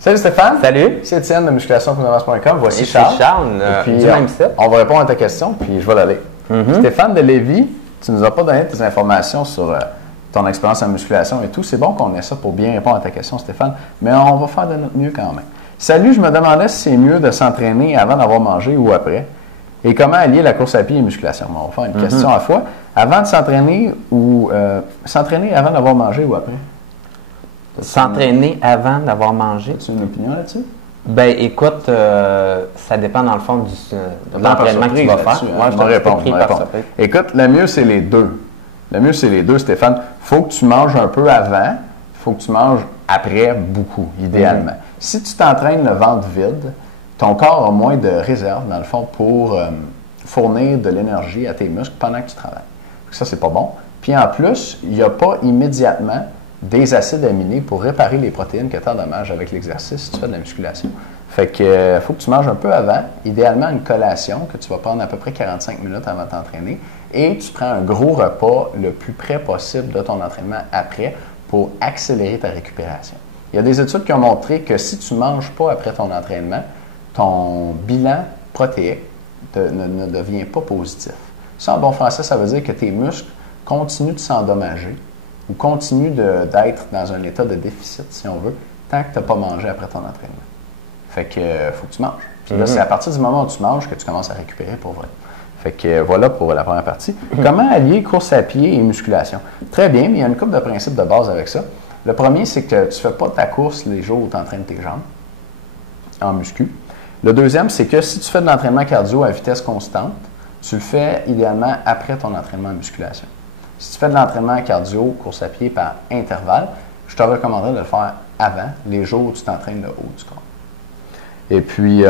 Salut Stéphane. Salut. C'est Étienne de musculationpourlavance.com. Voici Et Charles. Charles, Et puis, du même site. on va répondre à ta question, puis je vais l'aller. Stéphane de Lévis, tu nous as pas donné tes informations sur ton expérience en musculation et tout. C'est bon qu'on ait ça pour bien répondre à ta question, Stéphane, mais on va faire de notre mieux quand même. Salut, je me demandais si c'est mieux de s'entraîner avant d'avoir mangé ou après. Et comment allier la course à pied et musculation? On va faire une question à la fois. Avant de s'entraîner ou s'entraîner avant d'avoir mangé ou après? S'entraîner avant d'avoir mangé? As-tu une opinion là-dessus? Ben, écoute, ça dépend dans le fond de l'entraînement que tu vas faire. Ouais, je te réponds. Écoute, le mieux, c'est les deux. Le mieux, c'est les deux, Stéphane. Il faut que tu manges un peu avant, il faut que tu manges après beaucoup, idéalement. Si tu t'entraînes le ventre vide, ton corps a moins de réserve, dans le fond, pour fournir de l'énergie à tes muscles pendant que tu travailles. Ça, c'est pas bon. Puis en plus, il n'y a pas immédiatement des acides aminés pour réparer les protéines que tu endommages avec l'exercice si tu fais de la musculation. Fait que faut que tu manges un peu avant, idéalement une collation que tu vas prendre à peu près 45 minutes avant de t'entraîner et tu prends un gros repas le plus près possible de ton entraînement après pour accélérer ta récupération. Il y a des études qui ont montré que si tu ne manges pas après ton entraînement, ton bilan protéique ne devient pas positif. Ça, en bon français, ça veut dire que tes muscles continuent de s'endommager ou continuent d'être dans un état de déficit, si on veut, tant que tu n'as pas mangé après ton entraînement. Fait que faut que tu manges. Puis là, c'est à partir du moment où tu manges que tu commences à récupérer pour vrai. Fait que voilà pour la première partie. Comment allier course à pied et musculation? Très bien, mais il y a une couple de principes de base avec ça. Le premier, c'est que tu ne fais pas ta course les jours où tu entraînes tes jambes en muscu. Le deuxième, c'est que si tu fais de l'entraînement cardio à vitesse constante, tu le fais idéalement après ton entraînement en musculation. Si tu fais de l'entraînement cardio, course à pied par intervalle, je te recommanderais de le faire avant, les jours où tu t'entraînes le haut du corps. Et puis,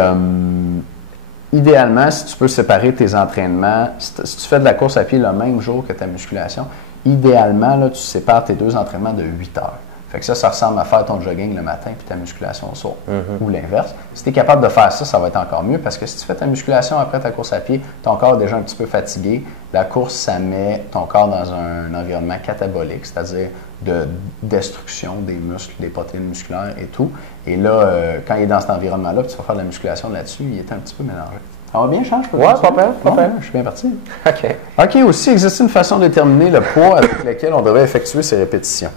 idéalement, si tu peux séparer tes entraînements, si tu fais de la course à pied le même jour que ta musculation, idéalement, là, tu sépares tes deux entraînements de 8 heures. Fait que ça ressemble à faire ton jogging le matin puis ta musculation au soir. Ou l'inverse. Si tu es capable de faire ça, ça va être encore mieux parce que si tu fais ta musculation après ta course à pied, ton corps est déjà un petit peu fatigué. La course, ça met ton corps dans un environnement catabolique, c'est-à-dire de destruction des muscles, des protéines musculaires et tout. Et là, quand il est dans cet environnement-là, tu vas faire de la musculation là-dessus, il est un petit peu mélangé. Ça va bien, Charles? Oui, pas peur. Je suis bien parti. OK. OK, aussi, existe une façon de déterminer le poids avec lequel on devrait effectuer ces répétitions.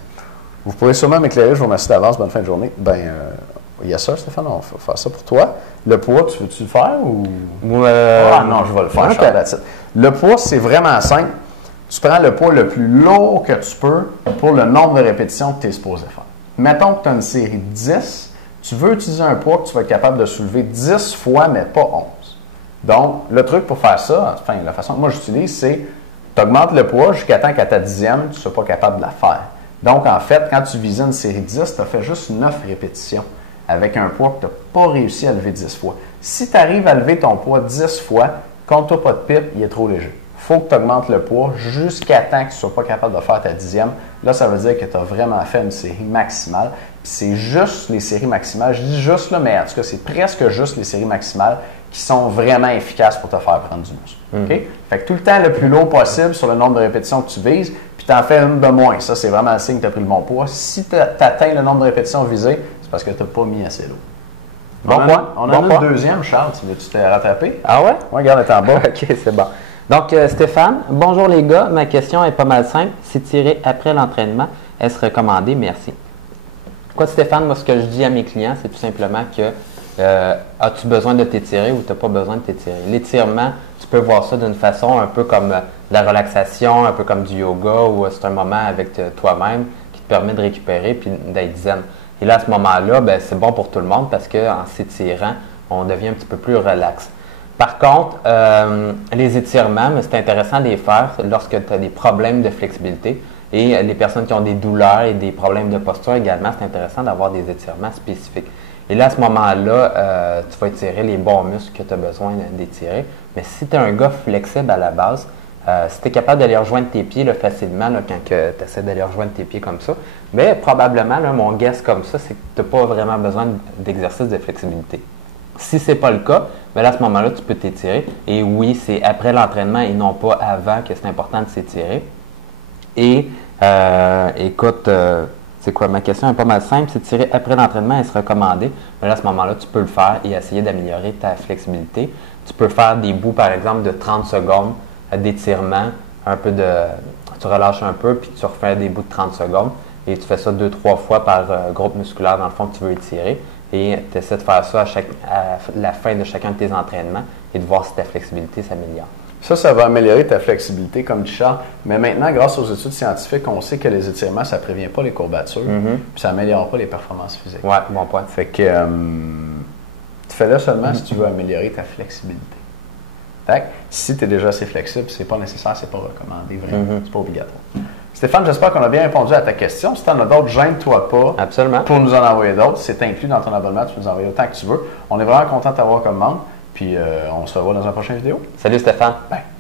Vous pourrez sûrement m'éclairer, je vous remercie d'avance, bonne fin de journée. Yes sir, Stéphane, on va faire ça pour toi. Le poids, tu veux-tu le faire ou... non, je vais le faire, Okay. Charles. Le poids, c'est vraiment simple. Tu prends le poids le plus lourd que tu peux pour le nombre de répétitions que tu es supposé faire. Mettons que tu as une série de 10, tu veux utiliser un poids que tu vas être capable de soulever 10 fois, mais pas 11. Donc, le truc pour faire ça, enfin, la façon que moi j'utilise, c'est tu augmentes le poids jusqu'à temps qu'à ta 10e, tu ne sois pas capable de la faire. Donc, en fait, quand tu visais une série de 10, tu as fait juste 9 répétitions avec un poids que tu n'as pas réussi à lever 10 fois. Si tu arrives à lever ton poids 10 fois, compte-toi pas de pipe, il est trop léger. Il faut que tu augmentes le poids jusqu'à temps que tu ne sois pas capable de faire ta 10e. Là, ça veut dire que tu as vraiment fait une série maximale. Puis c'est juste les séries maximales. Je dis juste là, mais en tout cas, c'est presque juste les séries maximales qui sont vraiment efficaces pour te faire prendre du muscle. Okay? Fait que tout le temps le plus lourd possible sur le nombre de répétitions que tu vises, puis tu en fais une de moins. Ça, c'est vraiment le signe que tu as pris le bon poids. Si tu atteins le nombre de répétitions visées, c'est parce que tu n'as pas mis assez lourd. Bon point. On en a une deuxième, Charles. Tu t'es rattrapé? Ah ouais? Oui, regarde, elle est en bas. OK, c'est bon. Donc, Stéphane, bonjour les gars. Ma question est pas mal simple. S'étirer après l'entraînement, est-ce recommandé? Merci. Quoi, Stéphane, moi, ce que je dis à mes clients, c'est tout simplement que as-tu besoin de t'étirer ou tu n'as pas besoin de t'étirer? L'étirement, tu peux voir ça d'une façon un peu comme la relaxation, un peu comme du yoga, où c'est un moment avec toi-même qui te permet de récupérer puis d'être zen. Et là, à ce moment-là, ben, c'est bon pour tout le monde parce qu'en s'étirant, on devient un petit peu plus relax. Par contre, les étirements, c'est intéressant de les faire lorsque tu as des problèmes de flexibilité. Et les personnes qui ont des douleurs et des problèmes de posture également, c'est intéressant d'avoir des étirements spécifiques. Et là, à ce moment-là, tu vas étirer les bons muscles que tu as besoin d'étirer. Mais si tu es un gars flexible à la base, si tu es capable d'aller rejoindre tes pieds là, facilement là, quand tu essaies d'aller rejoindre tes pieds comme ça, bien, probablement, là, mon guess comme ça, c'est que tu n'as pas vraiment besoin d'exercice de flexibilité. Si ce n'est pas le cas, bien là, à ce moment-là, tu peux t'étirer. Et oui, c'est après l'entraînement et non pas avant que c'est important de s'étirer. Et écoute, C'est quoi? Ma question est pas mal simple. S'étirer après l'entraînement, est-ce recommandé? Mais là, à ce moment-là, tu peux le faire et essayer d'améliorer ta flexibilité. Tu peux faire des bouts, par exemple, de 30 secondes d'étirement, tu relâches un peu, puis tu refais des bouts de 30 secondes. Et tu fais ça 2-3 fois par groupe musculaire, dans le fond, que tu veux étirer. Et tu essaies de faire ça à la fin de chacun de tes entraînements et de voir si ta flexibilité s'améliore. Ça va améliorer ta flexibilité, comme dit Charles. Mais maintenant, grâce aux études scientifiques, on sait que les étirements, ça ne prévient pas les courbatures, puis ça n'améliore pas les performances physiques. Oui, bon point. Fait que tu fais là seulement si tu veux améliorer ta flexibilité. Fait, si tu es déjà assez flexible, c'est pas nécessaire, c'est pas recommandé, vraiment. C'est pas obligatoire. Stéphane, j'espère qu'on a bien répondu à ta question. Si tu en as d'autres, gêne-toi pas. Absolument. Pour nous en envoyer d'autres. C'est inclus dans ton abonnement, tu peux nous envoyer autant que tu veux. On est vraiment content de t'avoir comme membre. Puis on se revoit dans une prochaine vidéo. Salut Stéphane. Bye.